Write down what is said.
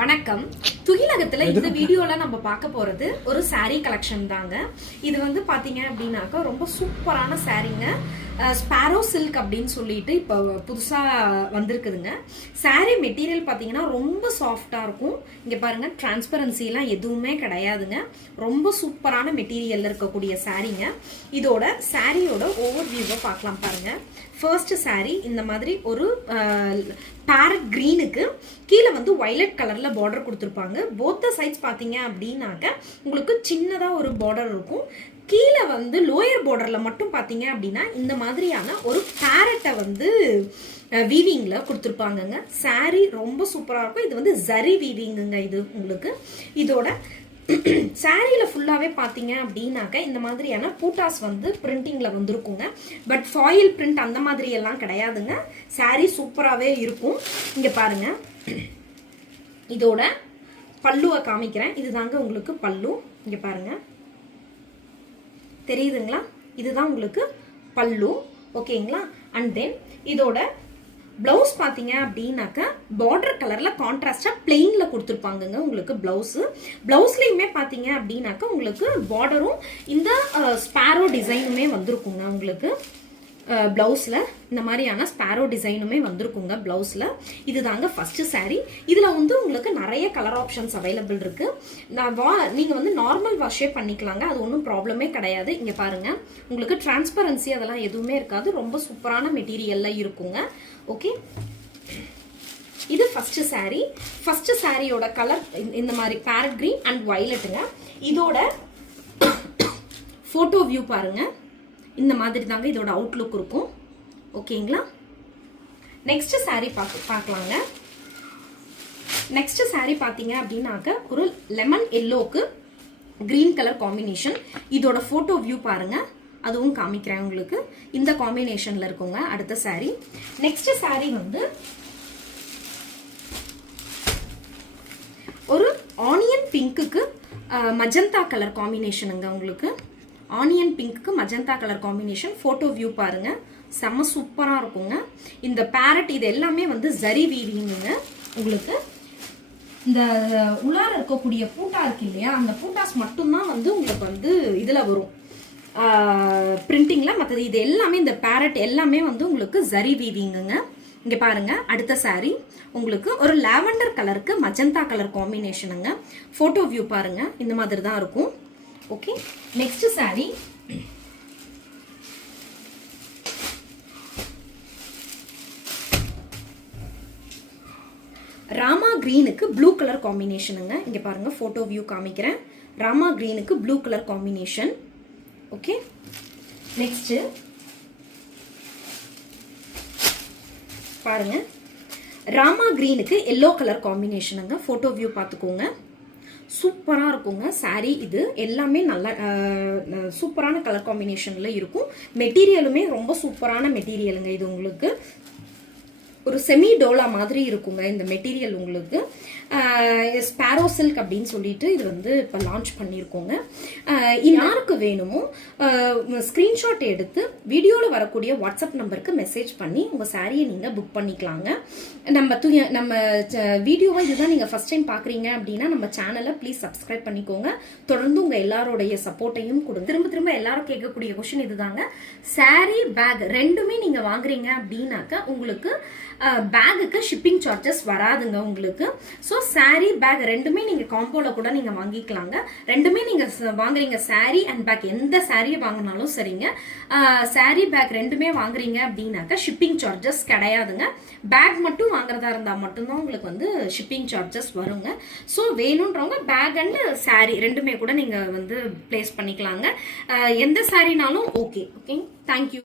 வணக்கம். துகிலகத்துல இந்த வீடியோல நம்ம பார்க்க போறது ஒரு saree கலெக்ஷன் தாங்க. இது வந்து பாத்தீங்க அப்படின்னாக்கா ரொம்ப சூப்பரான சாரீங்க. ஸ்பாரோ சில்க் அப்படின்னு சொல்லிட்டு இப்போ புதுசா வந்திருக்குதுங்க. saree மெட்டீரியல் பாத்தீங்கன்னா ரொம்ப சாஃப்டா இருக்கும். இங்க பாருங்க, டிரான்ஸ்பரன்சி எல்லாம் எதுவுமே கிடையாதுங்க. ரொம்ப சூப்பரான மெட்டீரியல்ல இருக்கக்கூடிய சாரீங்க. இதோட சாரியோட ஓவர் வியூவை பார்க்கலாம் பாருங்க. ஃபர்ஸ்ட் saree இந்த மாதிரி ஒரு பேரட் கிரீனுக்கு கீழே வந்து வயலட் கலர்ல பார்டர் கொடுத்துருப்பாங்க. போத் சைட்ஸ் பாத்தீங்க அப்படின்னாக்க உங்களுக்கு சின்னதா ஒரு பார்டர் இருக்கும். கீழே வந்து லோயர் பார்டர்ல மட்டும் பாத்தீங்க அப்படின்னா இந்த மாதிரியான ஒரு பேரட்டை வந்து வீவிங்ல கொடுத்துருப்பாங்கங்க. saree ரொம்ப சூப்பரா இருக்கும். இது வந்து ஜரி வீவிங்குங்க. இது உங்களுக்கு இதோட சாரியில ஃபுல்லாவே பாத்தீங்க அப்படின்னாக்க இந்த மாதிரியான பூட்டாஸ் வந்து பிரிண்டிங்ல வந்திருக்குங்க. பட் ஃபாயில் பிரிண்ட் அந்த மாதிரி எல்லாம் கிடையாதுங்க. சாரி சூப்பராகவே இருக்கும். இங்க பாருங்க, இதோட பல்லுவை காமிக்கிறேன். இதுதாங்க உங்களுக்கு பல்லு. இங்க பாருங்க, தெரியுதுங்களா? இதுதான் உங்களுக்கு பல்லு. ஓகேங்களா? அண்ட் தென் இதோட பிளவுஸ் பாத்தீங்க அப்படின்னாக்க பார்டர் கலர்ல கான்ட்ராஸ்டா பிளெயின்ல கொடுத்துருப்பாங்க உங்களுக்கு பிளவுஸ். பிளவுஸ்லயுமே பாத்தீங்க அப்படின்னாக்க உங்களுக்கு பார்டரும் இந்த ஸ்பாரோ டிசைனுமே வந்திருக்குங்க. உங்களுக்கு பிளவுஸ்ல இந்த மாதிரியான ஸ்பாரோ டிசைனுமே வந்திருக்குங்க பிளவுஸ்ல. இதுதாங்க ஃபர்ஸ்ட் saree. இதுல வந்து உங்களுக்கு நிறைய கலர் ஆப்ஷன்ஸ் அவைலபிள் இருக்கு. நீங்க வந்து நார்மல் வாஷே பண்ணிக்கலாங்க. அது ஒன்றும் ப்ராப்ளமே கிடையாது. இங்க பாருங்க, உங்களுக்கு டிரான்ஸ்பரன்சி அதெல்லாம் எதுவுமே இருக்காது. ரொம்ப சூப்பரான மெட்டீரியல்ல இருக்குங்க. ஓகே, இது ஃபர்ஸ்ட் saree. ஃபர்ஸ்ட் சாரியோட கலர் இந்த மாதிரி பேரட் கிரீன் அண்ட் வயலட்டுங்க. இதோட போட்டோ வியூ பாருங்க. இந்த மாதிரி தாங்க இதோட அவுட்லுக் இருக்கும். ஓகேங்களா? நெக்ஸ்ட் saree பார்க்கலாங்க. நெக்ஸ்ட் saree பாத்தீங்க அப்படின்னாக்க ஒரு லெமன் எல்லோக்கு கிரீன் கலர் காம்பினேஷன். இதோட போட்டோ வியூ பாருங்க. அதுவும் காமிக்கிறேன் உங்களுக்கு. இந்த காம்பினேஷன்ல இருக்குங்க அடுத்த saree. நெக்ஸ்ட் saree வந்து ஒரு ஆனியன் பிங்க்குக்கு மஜந்தா கலர் காம்பினேஷனுங்க. உங்களுக்கு onion pink magenta colour combination. Photo view பாருங்க. செம்ம சூப்பரா இருக்குங்க. இந்த பேரட் இது எல்லாமே வந்து ஜரி வீவிங்குங்க. உங்களுக்கு இந்த உள்ளார இருக்கக்கூடிய பூட்டா இருக்கு இல்லையா, அந்த பூட்டாஸ் மட்டும்தான் வந்து உங்களுக்கு வந்து இதுல வரும் பிரிண்டிங்ல. மற்றது இது எல்லாமே இந்த பேரட் எல்லாமே வந்து உங்களுக்கு ஜரி வீவிங்குங்க. இங்க பாருங்க, அடுத்த saree உங்களுக்கு ஒரு லாவெண்டர் கலருக்கு மஜந்தா கலர் காம்பினேஷனுங்க. போட்டோ வியூ பாருங்க. இந்த மாதிரி தான் இருக்கும். ஓகே, நெக்ஸ்ட் saree ராமா கிரீனுக்கு ப்ளூ கலர் காம்பினேஷனுங்க. இங்க பாருங்க, போட்டோ வியூ காமிக்கிறேன். ராமா கிரீனுக்கு ப்ளூ கலர் காம்பினேஷன். ஓகே, நெக்ஸ்ட் பாருங்க, ராமா கிரீனுக்கு எல்லோ கலர் காம்பினேஷனுங்க. போட்டோ வியூ பார்த்துக்கோங்க. சூப்பரா இருக்குங்க saree. இது எல்லாமே நல்ல சூப்பரான கலர் காம்பினேஷன்ல இருக்கும். மெட்டீரியலுமே ரொம்ப சூப்பரான மெட்டீரியலுங்க. இது உங்களுக்கு ஒரு செமி டோலா மாதிரி இருக்குங்க இந்த மெட்டீரியல். உங்களுக்கு ஸ்பாரோ சில்க் அப்படின்னு சொல்லிட்டு இது வந்து இப்போ லான்ச் பண்ணியிருக்கோங்க. யாருக்கு வேணுமோ ஸ்கிரீன்ஷாட் எடுத்து வீடியோவில் வரக்கூடிய வாட்ஸ்அப் நம்பருக்கு மெசேஜ் பண்ணி உங்கள் சாரியை நீங்கள் புக் பண்ணிக்கலாங்க. நம்ம வீடியோவை இதுதான் நீங்கள் ஃபர்ஸ்ட் டைம் பார்க்குறீங்க அப்படின்னா நம்ம சேனலை ப்ளீஸ் சப்ஸ்கிரைப் பண்ணிக்கோங்க. தொடர்ந்து உங்கள் எல்லாரோடைய சப்போர்ட்டையும் கொடுங்க. திரும்ப திரும்ப எல்லாரும் கேட்கக்கூடிய கொஸ்டின் இதுதாங்க. saree பேக் ரெண்டுமே நீங்கள் வாங்குறீங்க அப்படின்னாக்க உங்களுக்கு பேகுக்கு ஷிப்பிங் சார்ஜஸ் வராதுங்க உங்களுக்கு. ஸோ saree பேக் ரெண்டுமே நீங்க காம்போல கூட நீங்க வாங்கிக்கலாங்க. ரெண்டுமே நீங்க வாங்குறீங்க, saree அண்ட் பேக் எந்த saree வாங்கினாலும் சரிங்க. saree பேக் ரெண்டுமே வாங்குறீங்க அப்படின்னாக்க ஷிப்பிங் சார்ஜஸ் கிடையாதுங்க. பேக் மட்டும் வாங்குறதா இருந்தா மட்டும்தான் உங்களுக்கு வந்து ஷிப்பிங் சார்ஜஸ் வருங்க. ஸோ வேணுன்றவங்க பேக் அண்ட் saree ரெண்டுமே கூட நீங்க வந்து பிளேஸ் பண்ணிக்கலாங்க. எந்த சாரினாலும் ஓகே. Okay, thank you.